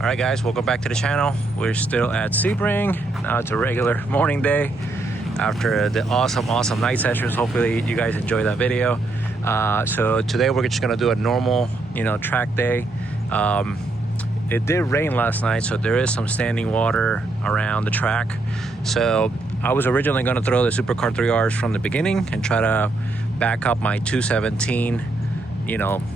All right, guys, welcome back to the channel. We're still at Sebring. Now it's a regular morning day after the awesome night sessions. Hopefully you guys enjoyed that video. So today we're just gonna do a normal, track day. It did rain last night, so there is some standing water around the track. So I was originally gonna throw the SuperCar 3Rs from the beginning and try to back up my 217,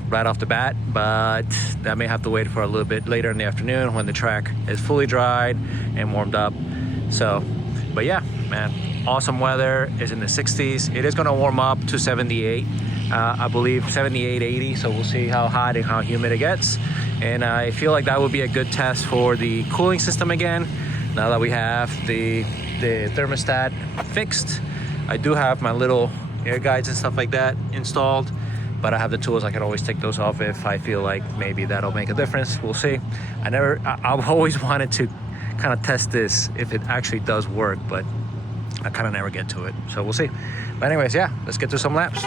right off the bat, but that may have to wait for a little bit later in the afternoon when the track is fully dried and warmed up. So, but yeah, man, awesome weather. Is in the 60s. It is gonna warm up to 78, I believe 78, 80. So we'll see how hot and how humid it gets. And I feel like that would be a good test for the cooling system again. Now that we have the thermostat fixed, I do have my little air guides and stuff like that installed. But I have the tools. I can always take those off if I feel like maybe that'll make a difference. We'll see. I've always wanted to kind of test this if it actually does work, but I kind of never get to it. So we'll see. But anyways, yeah, let's get to some laps.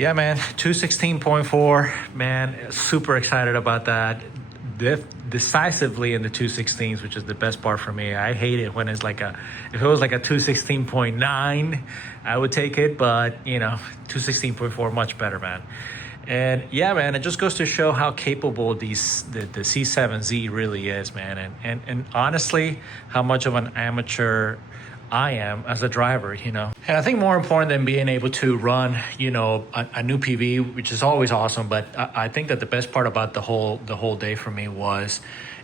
Yeah, man, 216.4, man, super excited about that. Decisively in the 216s, which is the best part for me. I hate it when it's like if it was like a 216.9, I would take it, but you know, 216.4, much better, man. And yeah, man, it just goes to show how capable the C7 Z really is, man. And honestly, how much of an amateur I am as a driver, you know. And I think more important than being able to run, you know, a new PV, which is always awesome, but I think that the best part about the whole day for me was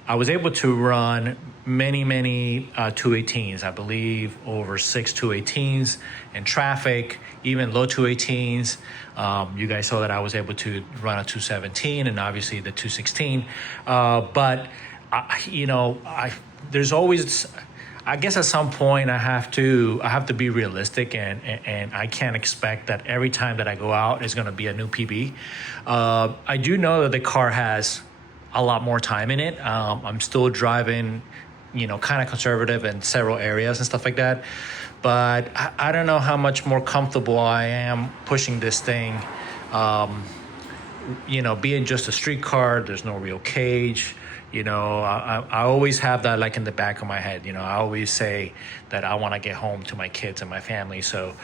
I was able to run many 218s. I believe over 6 218s in traffic, even low 218s. You guys saw that I was able to run a 217 and obviously the 216. But you know, there's always, I guess at some point I have to be realistic, and I can't expect that every time that I go out is going to be a new PB. I do know that the car has a lot more time in it. I'm still driving, you know, kind of conservative in several areas and stuff like that. But I don't know how much more comfortable I am pushing this thing. You know, being just a street car, there's no real cage. You know, I always have that like in the back of my head. You know, I always say that I want to get home to my kids and my family. So,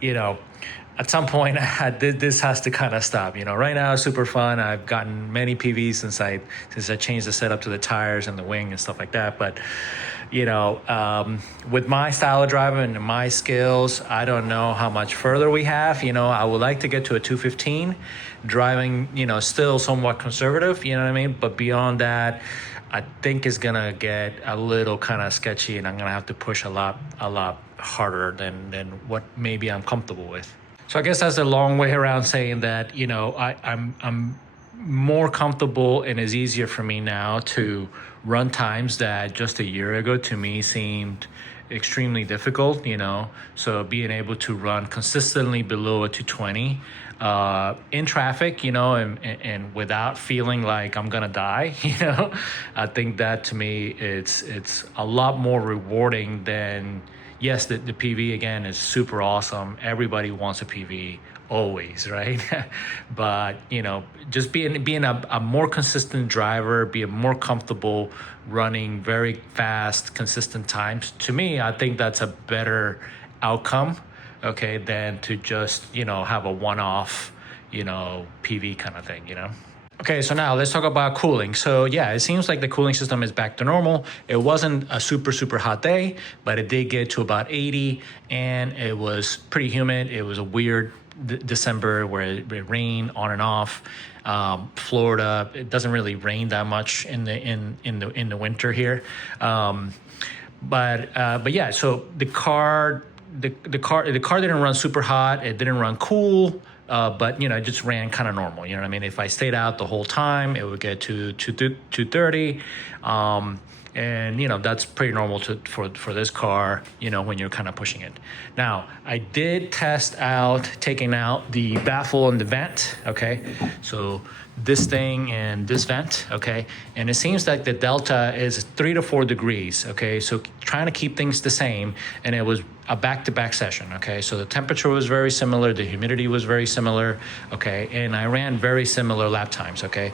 you know, at some point this has to kind of stop. You know, right now it's super fun. I've gotten many PVs since I changed the setup to the tires and the wing and stuff like that. But, you know, with my style of driving and my skills, I don't know how much further we have. You know, I would like to get to a 215 driving, you know, still somewhat conservative, you know what I mean? But beyond that, I think it's gonna get a little kind of sketchy, and I'm gonna have to push a lot harder than what maybe I'm comfortable with. So I guess that's a long way around saying that, you know, I'm more comfortable, and it's easier for me now to run times that just a year ago to me seemed extremely difficult, you know. So being able to run consistently below a 220 in traffic, you know, and without feeling like I'm gonna die, you know, I think that to me it's a lot more rewarding than, yes, the PV again is super awesome. Everybody wants a PV always, right? But you know, just being a more consistent driver, being more comfortable running very fast, consistent times, to me, I think that's a better outcome, okay, than to just, you know, have a one-off, you know, PV kind of thing, you know. Okay, so now let's talk about cooling. So yeah, it seems like the cooling system is back to normal. It wasn't a super hot day, but it did get to about 80, and it was pretty humid. It was a weird December where it rained on and off. Florida, it doesn't really rain that much in the winter here. But yeah, so the car didn't run super hot. It didn't run cool. But you know, it just ran kind of normal. You know what I mean? If I stayed out the whole time, it would get to 230. And you know, that's pretty normal for this car, you know, when you're kind of pushing it. Now, I did test out taking out the baffle and the vent, okay? So this thing and this vent, okay? And it seems like the delta is 3 to 4 degrees, okay? So trying to keep things the same, and it was a back-to-back session, okay? So the temperature was very similar, the humidity was very similar, okay? And I ran very similar lap times, okay?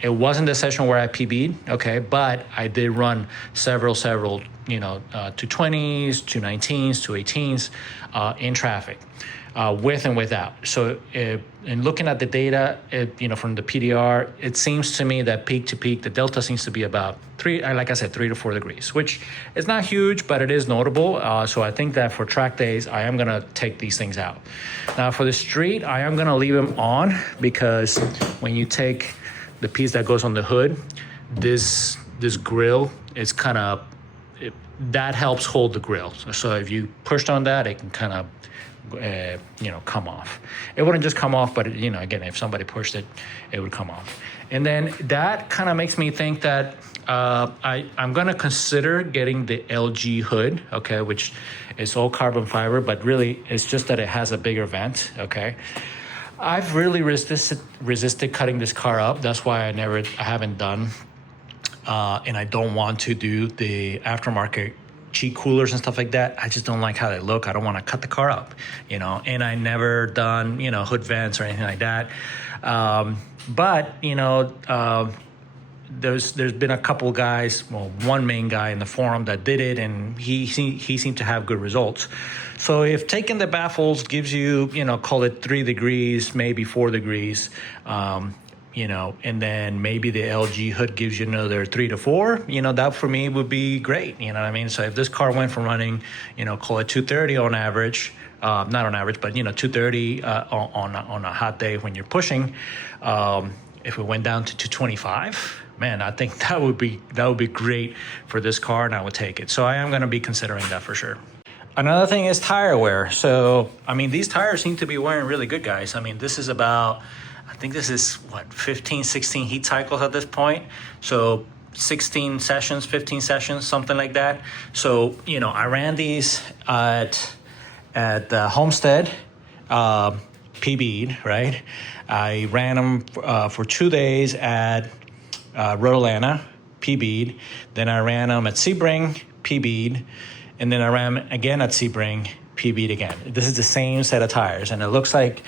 It wasn't the session where I PB'd, okay? But I did run several, you know, 220s, 219s, 218s in traffic. With and without. So in looking at the data, you know, from the PDR, it seems to me that peak to peak, the delta seems to be about 3 to 4 degrees, which is not huge, but it is notable. So I think that for track days, I am gonna take these things out. Now for the street, I am gonna leave them on, because when you take the piece that goes on the hood, this grill is kind of, that helps hold the grill. So if you pushed on that, it can kind of, you know, come off. It wouldn't just come off, but you know, again, if somebody pushed it, it would come off. And then that kind of makes me think that I'm gonna consider getting the LG hood, okay, which is all carbon fiber, but really it's just that it has a bigger vent, okay. I've really resisted cutting this car up. That's why I haven't done, and I don't want to do the aftermarket cheek coolers and stuff like that. I just don't like how they look. I don't want to cut the car up, you know, and I never done, you know, hood vents or anything like that. But, you know, there's been a couple guys, well, one main guy in the forum that did it, and he seemed to have good results. So if taking the baffles gives you, you know, call it 3 degrees, maybe 4 degrees, you know, and then maybe the LG hood gives you another 3 to 4, you know, that for me would be great. You know what I mean? So if this car went from running, you know, call it 230 on average, not on average, but, you know, 230 on a hot day when you're pushing, if it went down to 225, man, I think that would be great for this car, and I would take it. So I am going to be considering that for sure. Another thing is tire wear. So, I mean, these tires seem to be wearing really good, guys. I mean, this is about, I think this is what, 15, 16 heat cycles at this point. So 16 sessions, 15 sessions, something like that. So, you know, I ran these at Homestead, PB'd, right? I ran them for 2 days at Road Atlanta, PB'd. Then I ran them at Sebring, PB'd. And then I ran again at Sebring, PB'd again. This is the same set of tires. And it looks like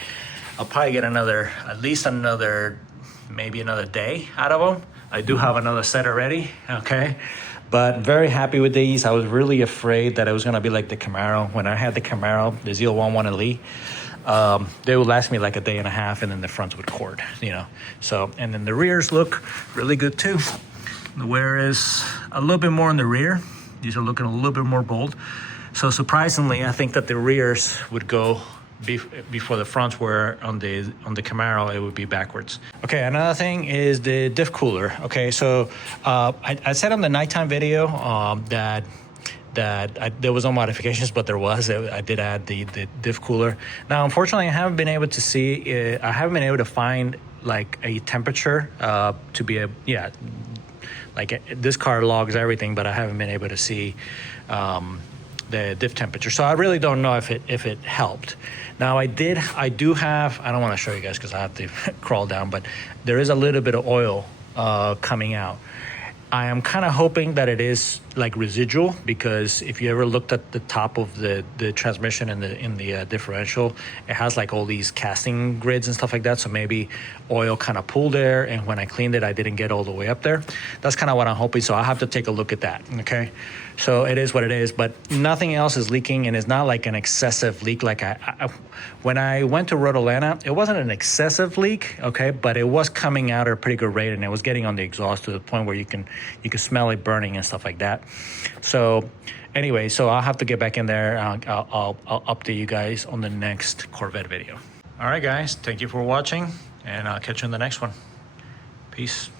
I'll probably get at least another, maybe another day out of them. I do have another set already, okay? But very happy with these. I was really afraid that it was gonna be like the Camaro. When I had the Camaro, the Z011 Elite, they would last me like a day and a half, and then the fronts would cord, you know. So, and then the rears look really good too. The wear is a little bit more in the rear. These are looking a little bit more bold. So surprisingly, I think that the rears would go before the fronts were on the Camaro, it would be backwards. Okay, another thing is the diff cooler. Okay, so I said on the nighttime video that there was no modifications, but there was. I did add the diff cooler. Now, unfortunately, I haven't been able to find like a temperature to be like this car logs everything, but I haven't been able to see the diff temperature. So I really don't know if it helped. Now I do have, I don't want to show you guys because I have to crawl down, but there is a little bit of oil coming out. I am kind of hoping that it is like residual, because if you ever looked at the top of the transmission in the differential, it has like all these casting grids and stuff like that. So maybe oil kind of pooled there, and when I cleaned it, I didn't get all the way up there. That's kind of what I'm hoping. So I'll have to take a look at that. Okay, so it is what it is, but nothing else is leaking, and it's not like an excessive leak. Like when I went to Road Atlanta, it wasn't an excessive leak, okay, but it was coming out at a pretty good rate, and it was getting on the exhaust to the point where you can smell it burning and stuff like that. So anyway, so I'll have to get back in there. I'll update you guys on the next Corvette video. All right, guys, thank you for watching, and I'll catch you in the next one. Peace.